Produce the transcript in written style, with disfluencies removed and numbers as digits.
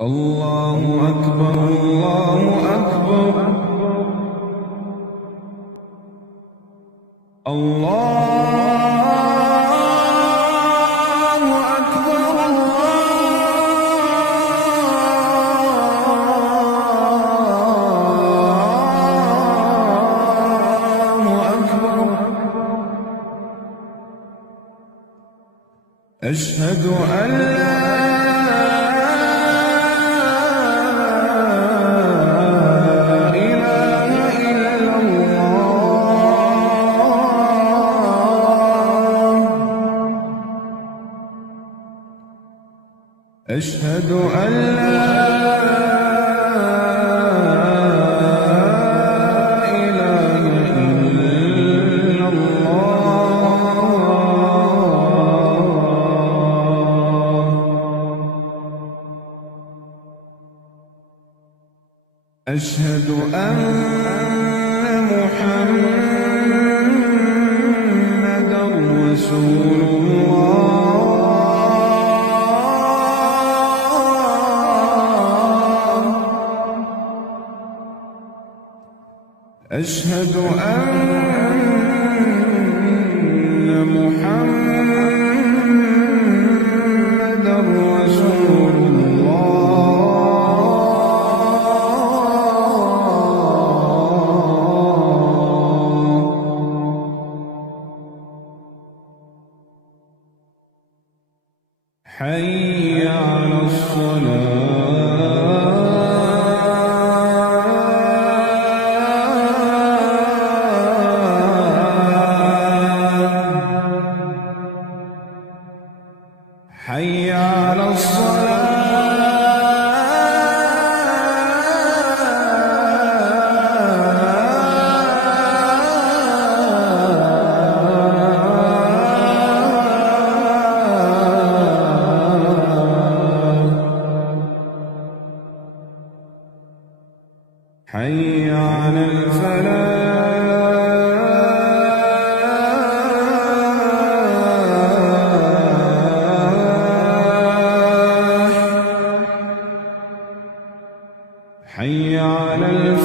الله أكبر الله أكبر الله أكبر الله أكبر. أشهد أن لا أشهد أن لا إله إلا الله. أشهد أن محمدًا رسول الله. أشهد أن محمدًا رسول الله. حي على الصلاة. حي على حي على الفلاح. حي على الفلاح.